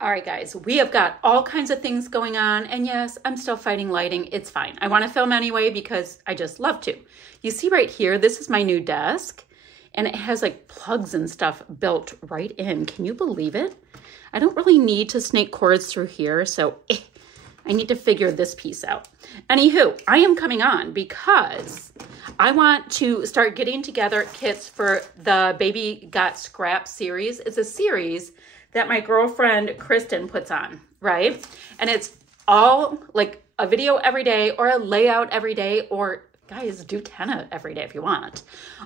All right, guys, we have got all kinds of things going on. And yes, I'm still fighting lighting. It's fine. I want to film anyway because I just love to. You see right here, this is my new desk and it has like plugs and stuff built right in. Can you believe it? I don't really need to snake cords through here. So I need to figure this piece out. Anywho, I am coming on because I want to start getting together kits for the Baby Got Scraps series. It's a series that my girlfriend Kristen puts on, right? And it's all like a video every day or a layout every day, or guys, do 10 every day if you want.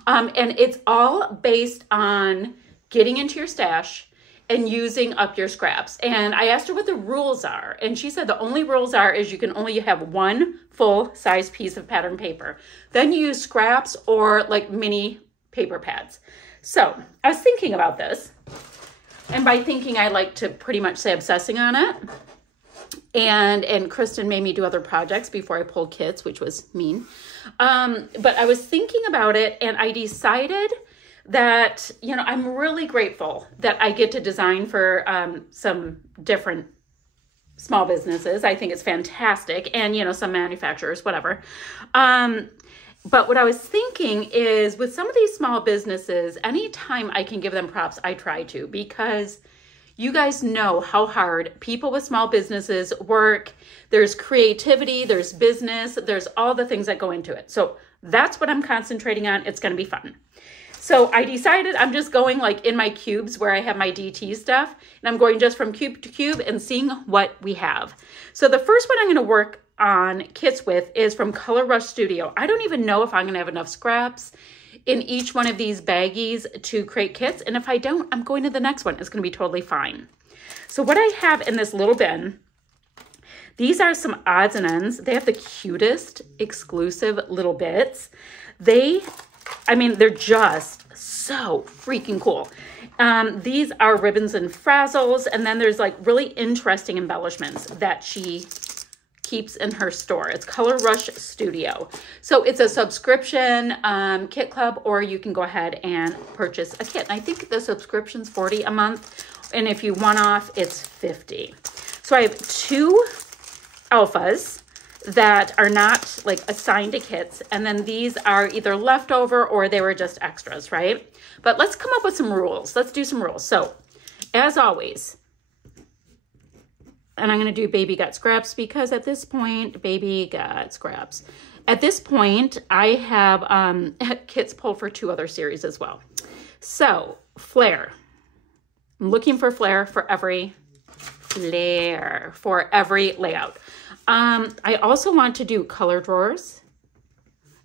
And it's all based on getting into your stash and using up your scraps. And I asked her what the rules are. And she said the only rules is you can only have one full size piece of pattern paper. Then you use scraps or like mini paper pads. So I was thinking about this. And by thinking, I like to pretty much say obsessing on it. And Kristen made me do other projects before I pulled kits, which was mean. But I was thinking about it and I decided that, you know, I'm really grateful that I get to design for some different small businesses. I think it's fantastic. And, you know, some manufacturers, whatever. But what I was thinking is with some of these small businesses, anytime I can give them props, I try to, because you guys know how hard people with small businesses work. There's creativity, there's business, there's all the things that go into it. So that's what I'm concentrating on. It's going to be fun. So I decided I'm just going like in my cubes where I have my DT stuff, and I'm going just from cube to cube and seeing what we have. So the first one I'm going to work on kits with is from Color Rush Studio. I don't even know if I'm going to have enough scraps in each one of these baggies to create kits. And if I don't, I'm going to the next one. It's going to be totally fine. So what I have in this little bin, these are some odds and ends. They have the cutest exclusive little bits. They're just so freaking cool. These are ribbons and frazzles. And then there's like really interesting embellishments that she keeps in her store. It's Color Rush Studio. So it's a subscription kit club, or you can go ahead and purchase a kit. And I think the subscription's $40 a month. And if you one off, it's $50. So I have two alphas that are not like assigned to kits. And then these are either leftover or they were just extras, right? But let's come up with some rules. Let's do some rules. So as always, and I'm going to do Baby Got Scraps because at this point, Baby Got Scraps. At this point, I have kits pulled for 2 other series as well. So, Flair. I'm looking for Flair for every layout. I also want to do color drawers.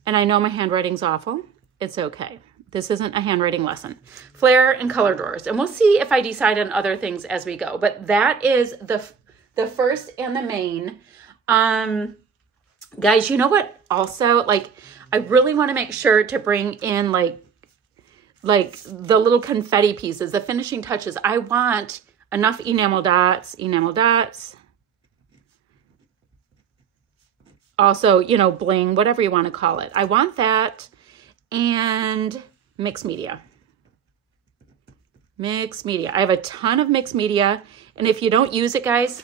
And I know my handwriting's awful. It's okay. This isn't a handwriting lesson. Flair and color drawers. And we'll see if I decide on other things as we go. But that is the first and the main. Guys, you know what also, like, I really want to make sure to bring in like the little confetti pieces, the finishing touches. I want enough enamel dots. Also, you know, bling, whatever you want to call it. I want that, and mixed media. I have a ton of mixed media, and if you don't use it, guys,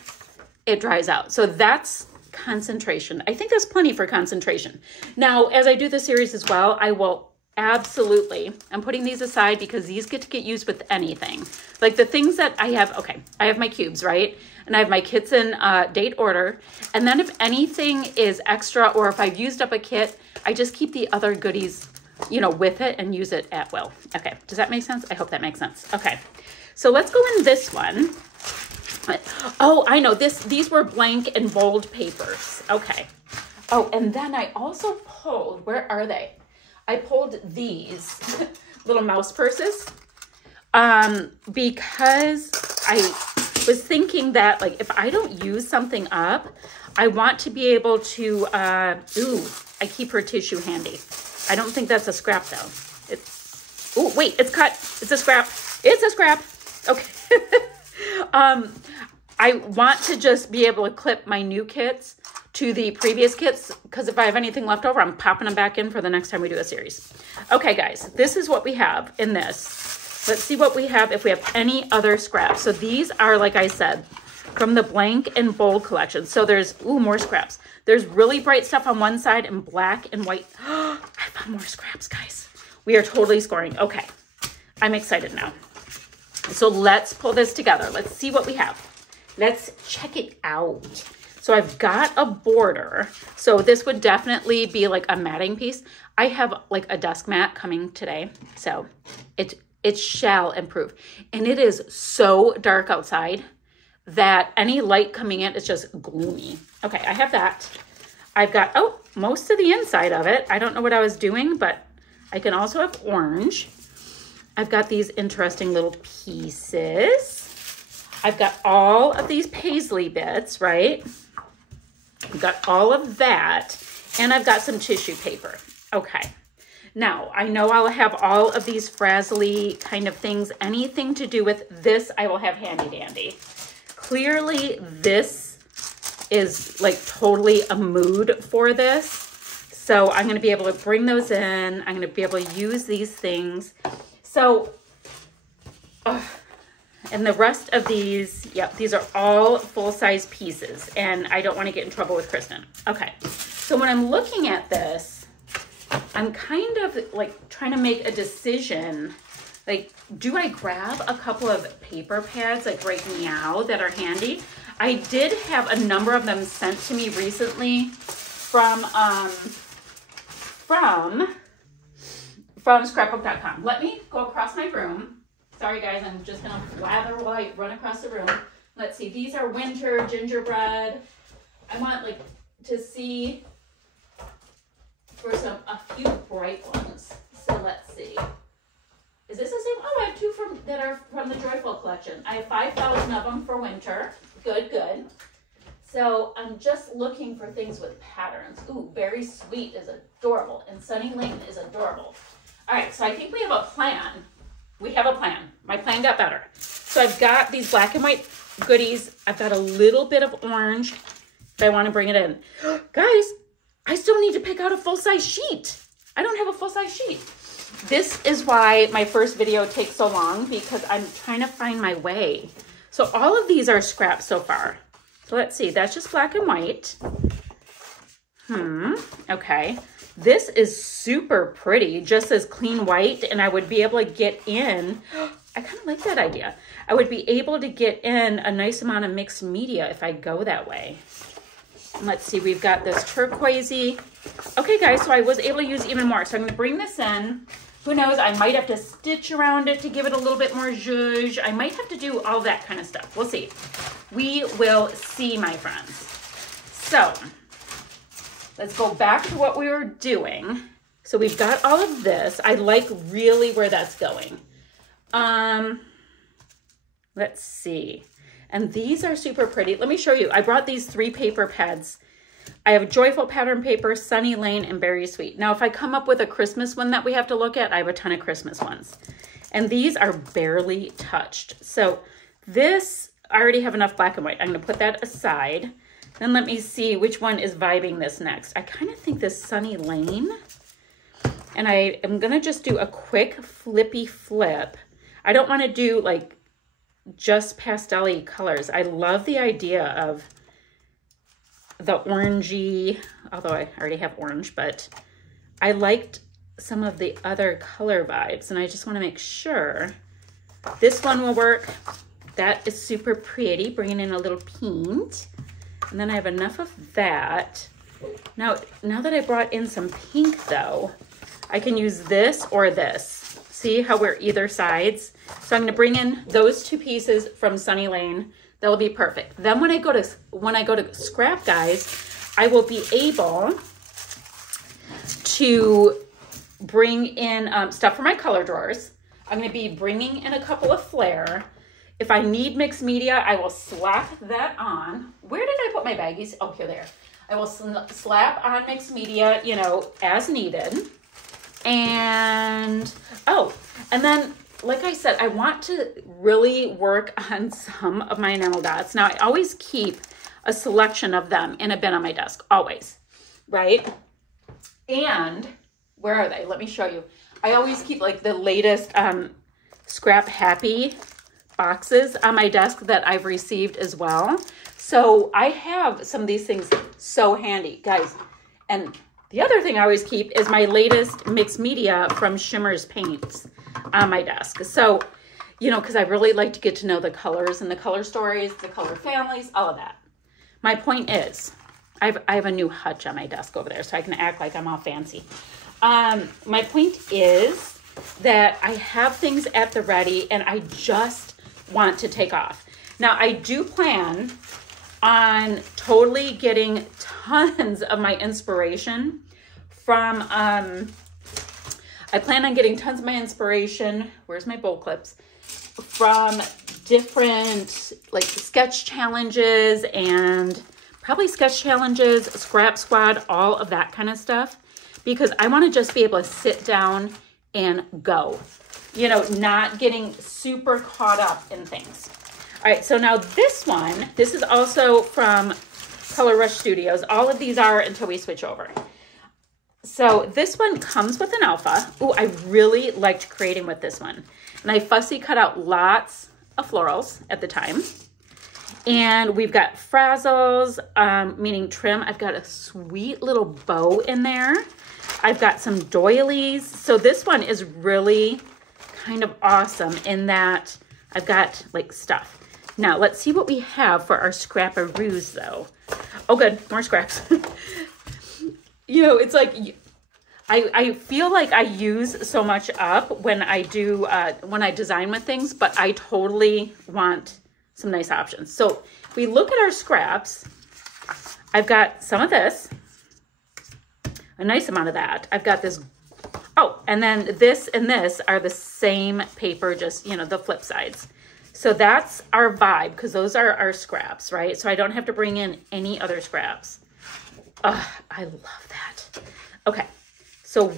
it dries out. So that's concentration. I think there's plenty for concentration. Now, as I do the series as well, I will absolutely, I'm putting these aside because these get to get used with anything. Like the things that I have, okay, I have my cubes, right? And I have my kits in date order. And then if anything is extra or if I've used up a kit, I just keep the other goodies, you know, with it and use it at will. Okay, does that make sense? I hope that makes sense. Okay, so let's go in this one. Oh, I know, these were blank and bold papers. Okay. Oh, and then I also pulled, where are they? I pulled these little mouse purses because I was thinking that, like, if I don't use something up, I want to be able to, I keep her tissue handy. I don't think that's a scrap though. Oh, wait, it's cut. It's a scrap. It's a scrap. Okay. I want to just be able to clip my new kits to the previous kits, because if I have anything left over, I'm popping them back in for the next time we do a series. Okay, guys, this is what we have in this. Let's see what we have, if we have any other scraps. So these are, like I said, from the Blank and Bold collection. So there's, ooh, more scraps. There's really bright stuff on one side and black and white. I found more scraps, guys. We are totally scoring. Okay, I'm excited now. So let's pull this together. Let's see what we have. Let's check it out. So I've got a border. So this would definitely be like a matting piece. I have like a desk mat coming today. So it shall improve. And it is so dark outside that any light coming in is just gloomy. Okay, I have that. I've got, oh, most of the inside of it. I don't know what I was doing, but I can also have orange. I've got these interesting little pieces. I've got all of these paisley bits, right? I've got all of that. And I've got some tissue paper. Okay. Now, I know I'll have all of these frazzly kind of things. Anything to do with this, I will have handy dandy. Clearly, this is like totally a mood for this. So I'm going to be able to bring those in. I'm going to be able to use these things. So, and the rest of these, yep, these are all full-size pieces. And I don't want to get in trouble with Kristen. Okay, so when I'm looking at this, I'm kind of like trying to make a decision. Like, do I grab a couple of paper pads like right now that are handy? I did have a number of them sent to me recently from scrapbook.com. Let me go across my room. Sorry guys, I'm just gonna blather while I run across the room. Let's see, these are winter gingerbread. I want like to see for a few bright ones. So let's see. Is this the same? Oh, I have two that are from the Joyful collection. I have 5,000 of them for winter. Good, good. So I'm just looking for things with patterns. Ooh, Very Sweet is adorable, and Sunny Lane is adorable. All right, so I think we have a plan. We have a plan. My plan got better. So I've got these black and white goodies. I've got a little bit of orange if I want to bring it in. Guys, I still need to pick out a full-size sheet. I don't have a full-size sheet. This is why my first video takes so long, because I'm trying to find my way. So all of these are scraps so far. So let's see, that's just black and white. Okay. This is super pretty, just as clean white, and I would be able to get in, I kind of like that idea. I would be able to get in a nice amount of mixed media if I go that way. Let's see, we've got this turquoisey. Okay guys, so I was able to use even more. So I'm gonna bring this in. Who knows, I might have to stitch around it to give it a little bit more zhuzh. I might have to do all that kind of stuff. We'll see. We will see, my friends. So let's go back to what we were doing. So we've got all of this. I like really where that's going. Let's see. And these are super pretty. Let me show you. I brought these 3 paper pads. I have Joyful pattern paper, Sunny Lane, and Very Sweet. Now, if I come up with a Christmas one that we have to look at, I have a ton of Christmas ones. And these are barely touched. So this, I already have enough black and white. I'm going to put that aside. Then let me see which one is vibing this next. I kind of think this Sunny Lane. And I am going to just do a quick flippy flip. I don't want to do like just pastel-y colors. I love the idea of the orangey, although I already have orange, but I liked some of the other color vibes, and I just want to make sure this one will work. That is super pretty, bringing in a little paint. And then I have enough of that. Now that I brought in some pink though, I can use this or this. See how we're either sides? So I'm going to bring in those 2 pieces from Sunny Lane. That'll be perfect. Then when I go to scrap, guys, I will be able to bring in stuff for my color drawers. I'm going to be bringing in a couple of flare. If I need mixed media, I will slap that on. Where did I put my baggies? Oh, here they are. I will slap on mixed media, you know, as needed. And, oh, and then, like I said, I want to really work on some of my enamel dots. Now, I always keep a selection of them in a bin on my desk, always, right? And where are they? Let me show you. I always keep like the latest Scrap Happy boxes on my desk that I've received as well. So I have some of these things so handy, guys. And the other thing I always keep is my latest mixed media from Shimmer's Paints on my desk. So, you know, because I really like to get to know the colors and the color stories, the color families, all of that. My point is, I have a new hutch on my desk over there, so I can act like I'm all fancy. My point is that I have things at the ready and I just want to take off. Now, I do plan on totally getting tons of my inspiration from, I plan on getting tons of my inspiration, where's my bowl clips, from different like sketch challenges and probably sketch challenges, Scrap Squad, all of that kind of stuff, because I want to just be able to sit down and go, you know, not getting super caught up in things. All right, so now this one, this is also from Color Rush Studios. All of these are until we switch over. So this one comes with an alpha. Ooh, I really liked creating with this one. And I fussy cut out lots of florals at the time. And we've got frazzles, meaning trim. I've got a sweet little bow in there. I've got some doilies. So this one is really kind of awesome in that I've got like stuff. Now let's see what we have for our scrapperoos though. Oh good, more scraps. You know, it's like, I feel like I use so much up when I do, when I design with things, but I totally want some nice options. So if we look at our scraps, I've got some of this, a nice amount of that. I've got this, oh, and then this and this are the same paper, just, you know, the flip sides. So that's our vibe, because those are our scraps, right? So I don't have to bring in any other scraps. Oh, I love that. Okay, so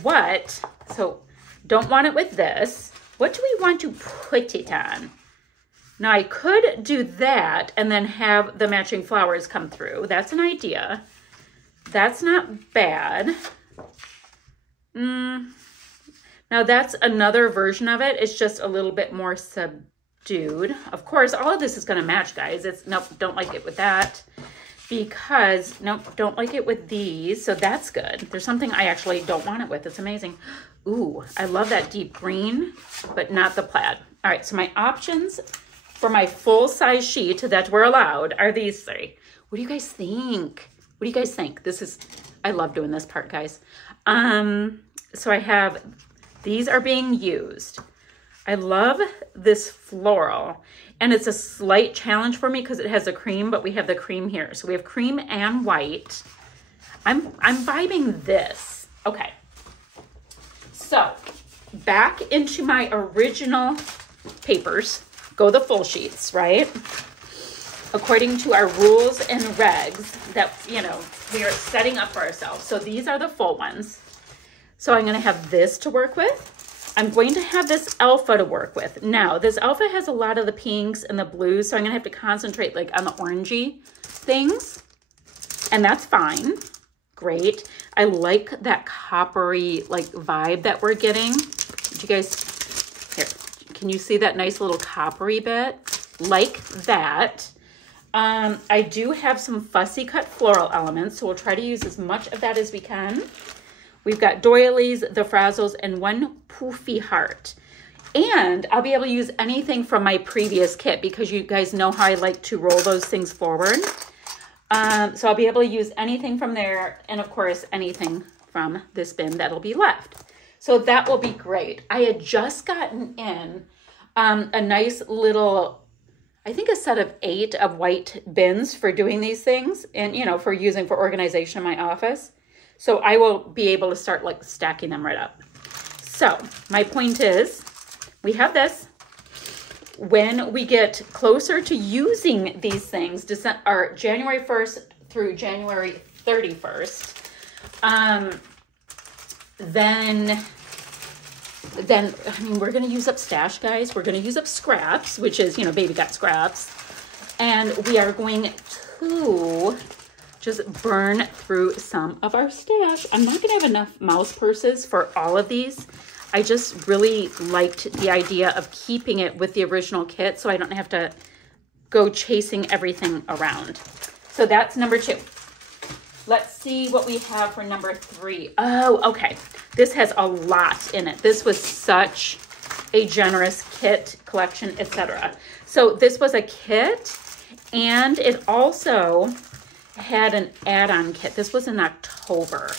don't want it with this. What do we want to put it on? Now I could do that and then have the matching flowers come through. That's an idea. That's not bad. Now that's another version of it. It's just a little bit more subdued. Of course, all of this is gonna match, guys. It's, nope, don't like it with that. Because, nope, don't like it with these, so that's good. There's something I actually don't want it with. It's amazing. Ooh, I love that deep green, but not the plaid. All right, so my options for my full-size sheet that we're allowed are these three. What do you guys think? What do you guys think? This is, I love doing this part, guys. So I have, these are being used. I love this floral. And it's a slight challenge for me because it has a cream, but we have the cream here. So we have cream and white. I'm vibing this. Okay. So back into my original papers, go the full sheets, right? According to our rules and regs that, you know, we are setting up for ourselves. So these are the full ones. So I'm going to have this to work with. I'm going to have this alpha to work with. Now, this alpha has a lot of the pinks and the blues, so I'm gonna have to concentrate like on the orangey things, and that's fine. Great. I like that coppery like vibe that we're getting. Did you guys, here, can you see that nice little coppery bit? Like that. I do have some fussy cut floral elements, so we'll try to use as much of that as we can. We've got doilies, the frazzles, and one poofy heart. And I'll be able to use anything from my previous kit because you guys know how I like to roll those things forward. So I'll be able to use anything from there, and of course, anything from this bin that'll be left. So that will be great. I had just gotten in a nice little, I think a set of 8 of white bins for doing these things and, you know, for using for organization in my office. So I will be able to start like stacking them right up. So my point is, we have this. When we get closer to using these things, January 1st through January 31st, then I mean, we're gonna use up stash, guys. We're gonna use up scraps, which is, you know, baby got scraps. And we are going to just burn through some of our stash. I'm not gonna have enough mouse purses for all of these. I just really liked the idea of keeping it with the original kit so I don't have to go chasing everything around. So that's number 2. Let's see what we have for number 3. Oh, okay. This has a lot in it. This was such a generous kit collection, etc. So this was a kit, and it also had an add-on kit. This was in October.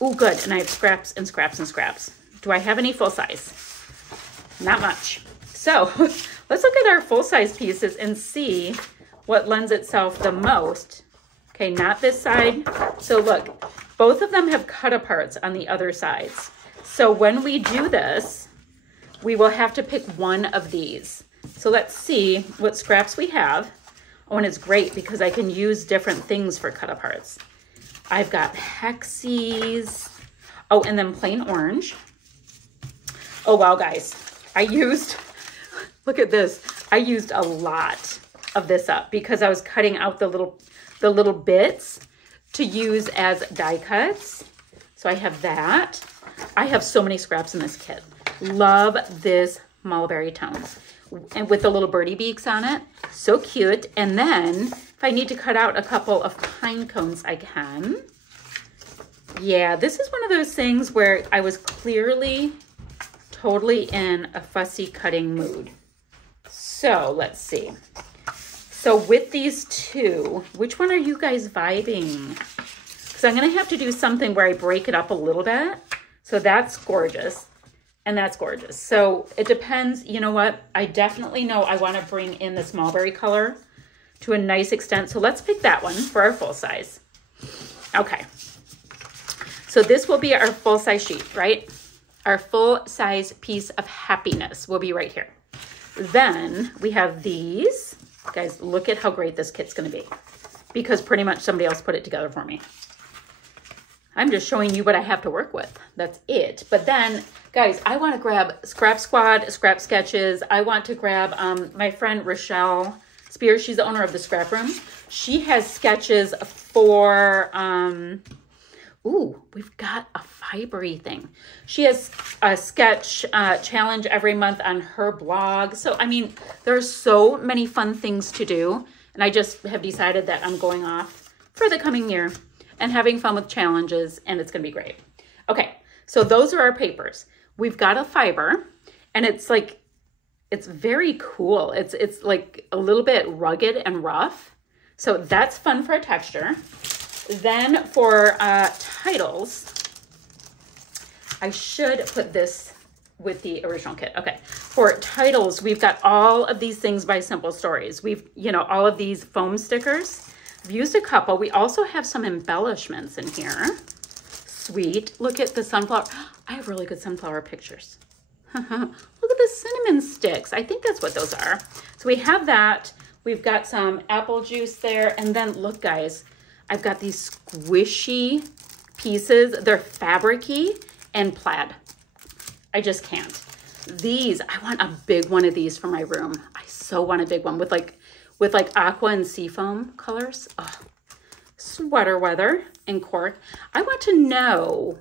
Oh, good. And I have scraps and scraps and scraps. Do I have any full size? Not much. So let's look at our full size pieces and see what lends itself the most. Okay, not this side. So look, both of them have cut aparts on the other sides. So when we do this, we will have to pick one of these. So let's see what scraps we have. Oh, and it's great because I can use different things for cut aparts. I've got Hexies. Oh, and then plain orange. Oh, wow, guys. Look at this. I used a lot of this up because I was cutting out the little bits to use as die cuts. So I have that. I have so many scraps in this kit. Love this mulberry tone. And with the little birdie beaks on it. So cute. And then if I need to cut out a couple of pine cones, I can. Yeah, this is one of those things where I was clearly totally in a fussy cutting mood. So let's see. So with these 2, which one are you guys vibing? Because I'm going to have to do something where I break it up a little bit. So that's gorgeous. And that's gorgeous. So it depends. You know what? I definitely know I want to bring in this mulberry color to a nice extent. So let's pick that one for our full size. Okay. So this will be our full size sheet, right? Our full size piece of happiness will be right here. Then we have these. Guys, look at how great this kit's going to be because pretty much somebody else put it together for me. I'm just showing you what I have to work with. That's it. But then, guys, I want to grab Scrap Squad, Scrap Sketches. I want to grab my friend Rochelle Spears. She's the owner of the Scrap Room. She has sketches for, ooh, we've got a fibery thing. She has a sketch challenge every month on her blog. So, I mean, there's so many fun things to do. And I just have decided that I'm going off for the coming year and having fun with challenges, and it's gonna be great. Okay, so those are our papers. We've got a fiber, and it's like, it's very cool. It's like a little bit rugged and rough. So that's fun for a texture. Then for titles, I should put this with the original kit. Okay, for titles, we've got all of these things by Simple Stories. We've, you know, all of these foam stickers. I've used a couple. We also have some embellishments in here. Sweet. Look at the sunflower. I have really good sunflower pictures. Look at the cinnamon sticks. I think that's what those are. So we have that. We've got some apple juice there. And then look, guys, I've got these squishy pieces. They're fabric-y and plaid. I just can't. These, I want a big one of these for my room. I so want a big one with like aqua and seafoam colors. Oh, sweater weather and cork. I want to know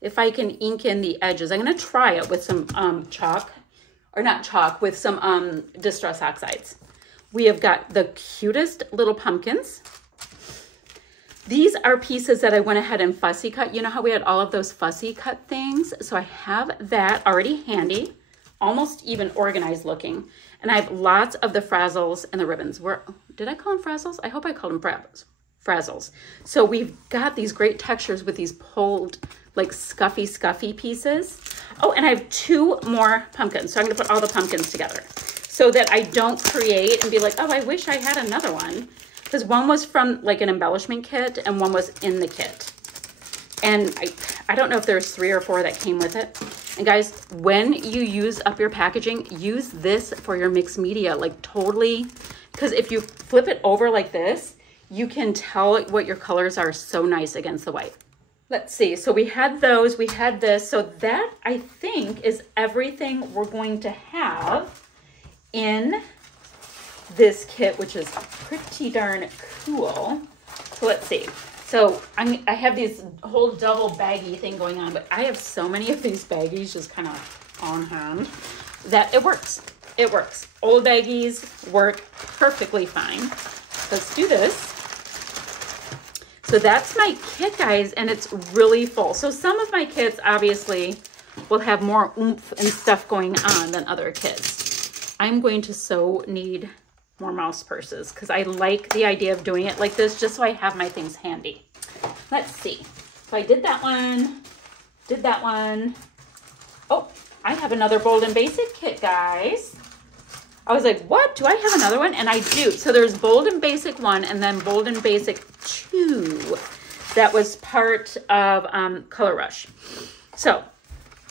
if I can ink in the edges. I'm going to try it with some chalk, or not chalk, with some Distress Oxides. We have got the cutest little pumpkins. These are pieces that I went ahead and fussy cut. You know how we had all of those fussy cut things? So I have that already handy, almost even organized looking. And I have lots of the frazzles and the ribbons. Did I call them frazzles? I hope I called them frazzles. So we've got these great textures with these pulled, like scuffy pieces. Oh, and I have 2 more pumpkins. So I'm gonna put all the pumpkins together so that I don't create and be like, oh, I wish I had another one. Because one was from like an embellishment kit and one was in the kit. And I don't know if there's 3 or 4 that came with it. And guys, when you use up your packaging, use this for your mixed media, like totally. Because if you flip it over like this, you can tell what your colors are so nice against the white. Let's see, so we had those, we had this. So that, I think, is everything we're going to have in this kit, which is pretty darn cool. So let's see. So I have this whole double baggie thing going on, but I have so many of these baggies just kind of on hand that it works. It works. Old baggies work perfectly fine. Let's do this. So that's my kit, guys, and it's really full. So some of my kits obviously will have more oomph and stuff going on than other kits. I'm going to so need more mouse purses because I like the idea of doing it like this just so I have my things handy. Let's see. So I did that one. Oh, I have another Bold and Basic kit, guys. I was like, what? Do I have another one? And I do. So there's Bold and Basic 1 and then Bold and Basic 2 that was part of Color Rush. So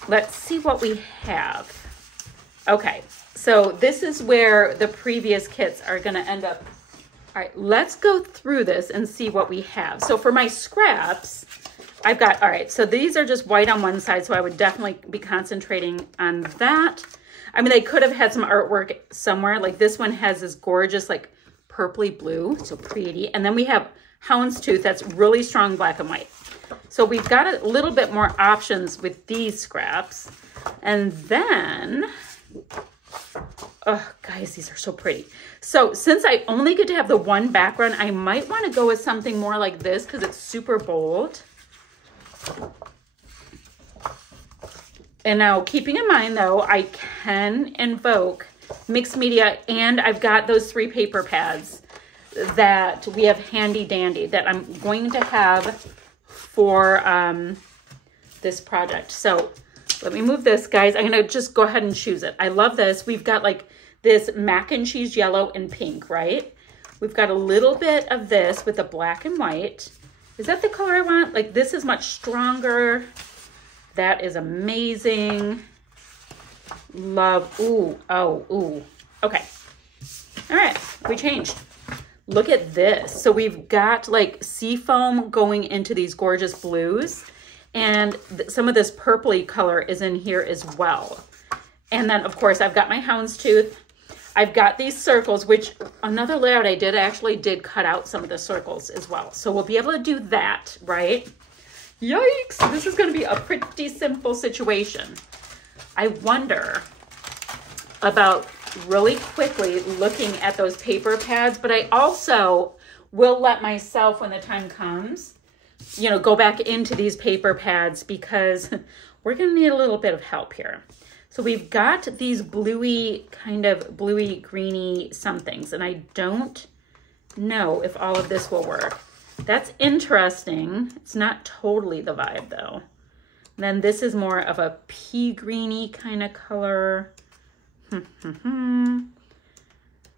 let's see what we have. Okay. So this is where the previous kits are going to end up. All right, let's go through this and see what we have. So for my scraps, I've got, all right, so these are just white on one side, so I would definitely be concentrating on that. I mean, they could have had some artwork somewhere. Like this one has this gorgeous, like purpley blue, so pretty. And then we have Houndstooth, that's really strong black and white. So we've got a little bit more options with these scraps. And then... oh, guys, these are so pretty. So since I only get to have the one background, I might want to go with something more like this because it's super bold. And now keeping in mind though, I can invoke mixed media and I've got those 3 paper pads that we have handy dandy that I'm going to have for this project. So let me move this, guys. I'm going to just go ahead and choose it. I love this. We've got like this mac and cheese yellow and pink, right? We've got a little bit of this with the black and white. Is that the color I want? Like this is much stronger. That is amazing. Love. Ooh, oh, ooh. Okay. All right, we changed. Look at this. So we've got like seafoam going into these gorgeous blues. And some of this purpley color is in here as well. And then, of course, I've got my Houndstooth. I've got these circles, which another layout I did cut out some of the circles as well. So we'll be able to do that, right? Yikes, this is going to be a pretty simple situation. I wonder about really quickly looking at those paper pads, but I also will let myself, when the time comes, you know, go back into these paper pads because we're going to need a little bit of help here. So we've got these bluey, kind of bluey, greeny somethings, and I don't know if all of this will work. That's interesting. It's not totally the vibe though. And then this is more of a pea greeny kind of color.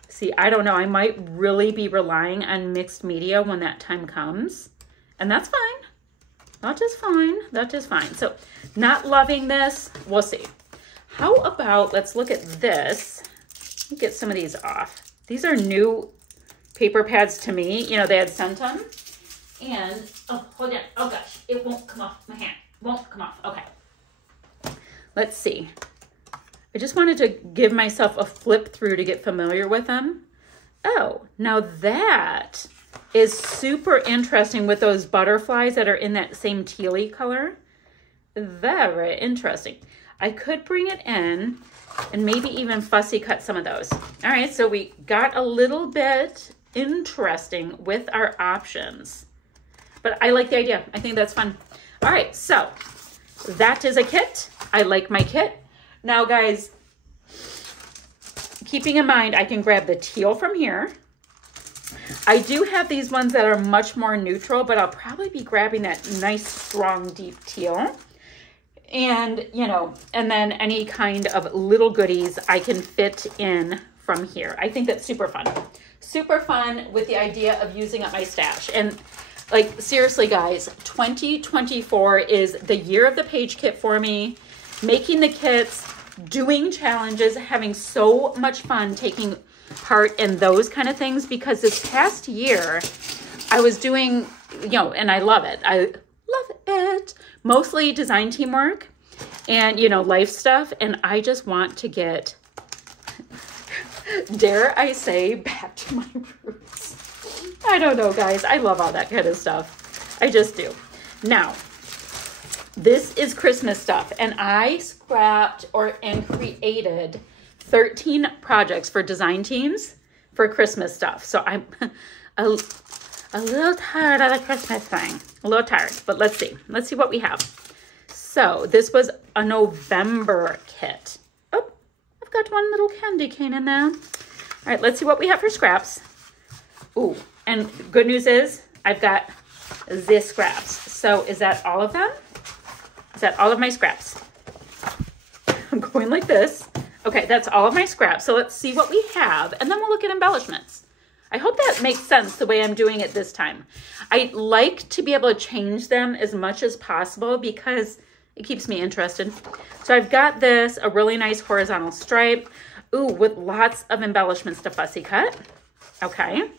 See, I don't know. I might really be relying on mixed media when that time comes. And that's fine. That is fine. That is fine. So not loving this. We'll see. How about, let's look at this. Let me get some of these off. These are new paper pads to me. You know, they had sent them. And, oh, hold on. Oh gosh, it won't come off my hand. Won't come off. Okay. Let's see. I just wanted to give myself a flip through to get familiar with them. Oh, now that is super interesting with those butterflies that are in that same tealy color. Very interesting. I could bring it in and maybe even fussy cut some of those. All right, so we got a little bit interesting with our options, but I like the idea. I think that's fun. All right, so that is a kit. I like my kit. Now, guys, keeping in mind, I can grab the teal from here. I do have these ones that are much more neutral, but I'll probably be grabbing that nice, strong, deep teal. And, you know, and then any kind of little goodies I can fit in from here. I think that's super fun. Super fun with the idea of using up my stash. And like, seriously, guys, 2024 is the year of the page kit for me. Making the kits, doing challenges, having so much fun taking part in those kind of things, because this past year I was doing, you know, and I love it. I love it. Mostly design teamwork and, you know, life stuff. And I just want to get, dare I say, back to my roots. I don't know, guys. I love all that kind of stuff. I just do. Now, this is Christmas stuff, and I scrapped and created 13 projects for design teams for Christmas stuff. So I'm a little tired of the Christmas thing. A little tired, but let's see. Let's see what we have. So this was a November kit. Oh, I've got one little candy cane in there. All right, let's see what we have for scraps. Ooh, and good news is I've got the scraps. So is that all of them? Is that all of my scraps? I'm going like this. Okay, that's all of my scraps. So let's see what we have, and then we'll look at embellishments. I hope that makes sense the way I'm doing it this time. I like to be able to change them as much as possible because it keeps me interested. So I've got this, a really nice horizontal stripe. Ooh, with lots of embellishments to fussy cut. Okay.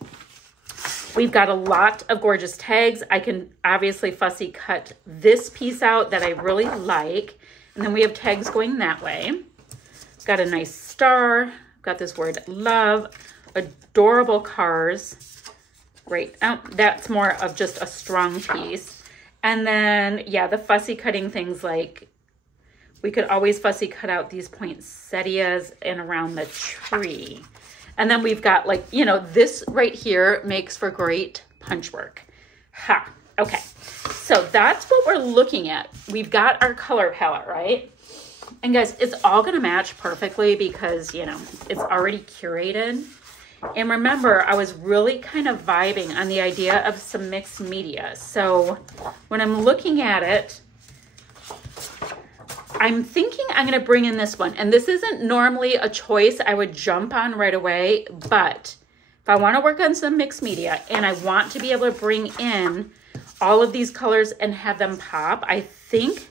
We've got a lot of gorgeous tags. I can obviously fussy cut this piece out that I really like. And then we have tags going that way. Got a nice star. Got this word love. Adorable cars. Great. Oh, that's more of just a strong piece. And then, yeah, the fussy cutting things like we could always fussy cut out these poinsettias and around the tree. And then we've got like, you know, this right here makes for great punch work. Ha. Okay. So that's what we're looking at. We've got our color palette, right? And guys, it's all going to match perfectly because, you know, it's already curated. And remember, I was really kind of vibing on the idea of some mixed media. So when I'm looking at it, I'm thinking I'm going to bring in this one. And this isn't normally a choice I would jump on right away. But if I want to work on some mixed media and I want to be able to bring in all of these colors and have them pop, I think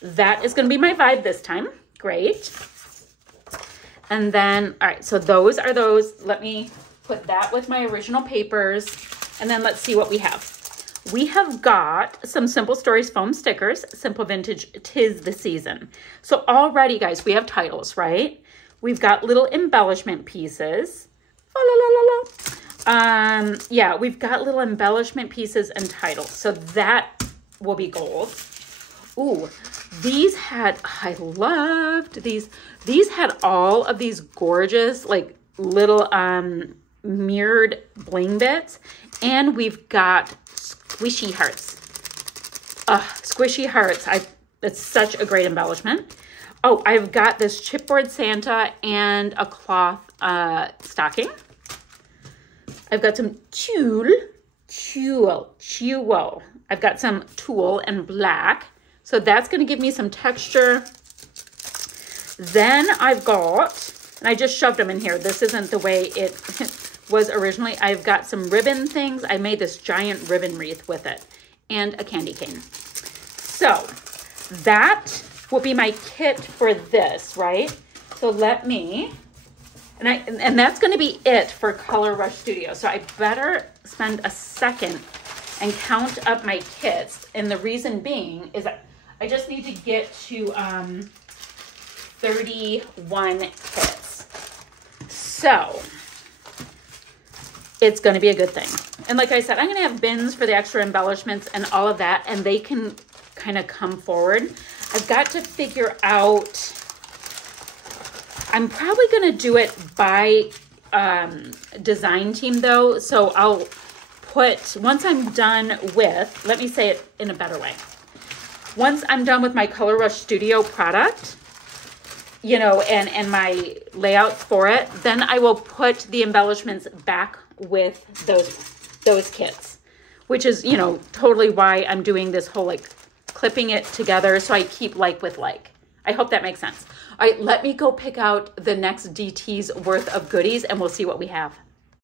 that is going to be my vibe this time. Great. And then, all right, so those are those. Let me put that with my original papers. And then let's see what we have. We have got some Simple Stories foam stickers, Simple Vintage 'Tis the Season. So already, guys, we have titles, right? We've got little embellishment pieces. Yeah, we've got little embellishment pieces and titles. So that will be gold. Ooh, these had, I loved these. These had all of these gorgeous, like little mirrored bling bits. And we've got squishy hearts. Squishy hearts. That's such a great embellishment. Oh, I've got this chipboard Santa and a cloth stocking. I've got some tulle. I've got some tulle and black. So that's going to give me some texture. Then I've got, and I just shoved them in here. This isn't the way it was originally. I've got some ribbon things. I made this giant ribbon wreath with it and a candy cane. So that will be my kit for this, right? So let me, and that's going to be it for Color Rush Studio. So I better spend a second and count up my kits. And the reason being is that I just need to get to 31 kits. So it's going to be a good thing. And like I said, I'm going to have bins for the extra embellishments and all of that, and they can kind of come forward. I've got to figure out, I'm probably going to do it by design team though. So I'll put, once I'm done with, let me say it in a better way. Once I'm done with my Color Rush Studio product, you know, and my layouts for it, then I will put the embellishments back with those kits, which is, you know, totally why I'm doing this whole like clipping it together so I keep like with like. I hope that makes sense. All right, let me go pick out the next DT's worth of goodies and we'll see what we have.